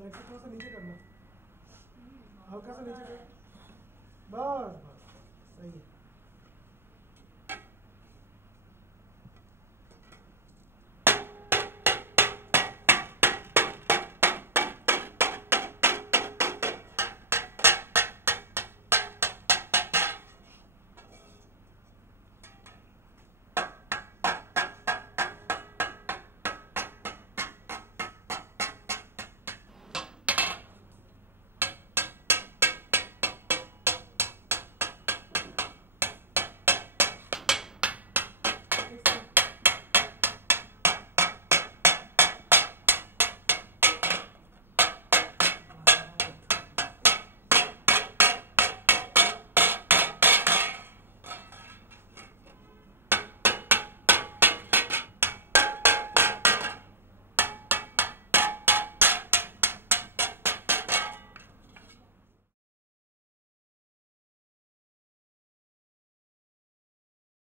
Light से थोड़ा सा नीचे करना, हल्का सा नीचे कर, बस बस सही है।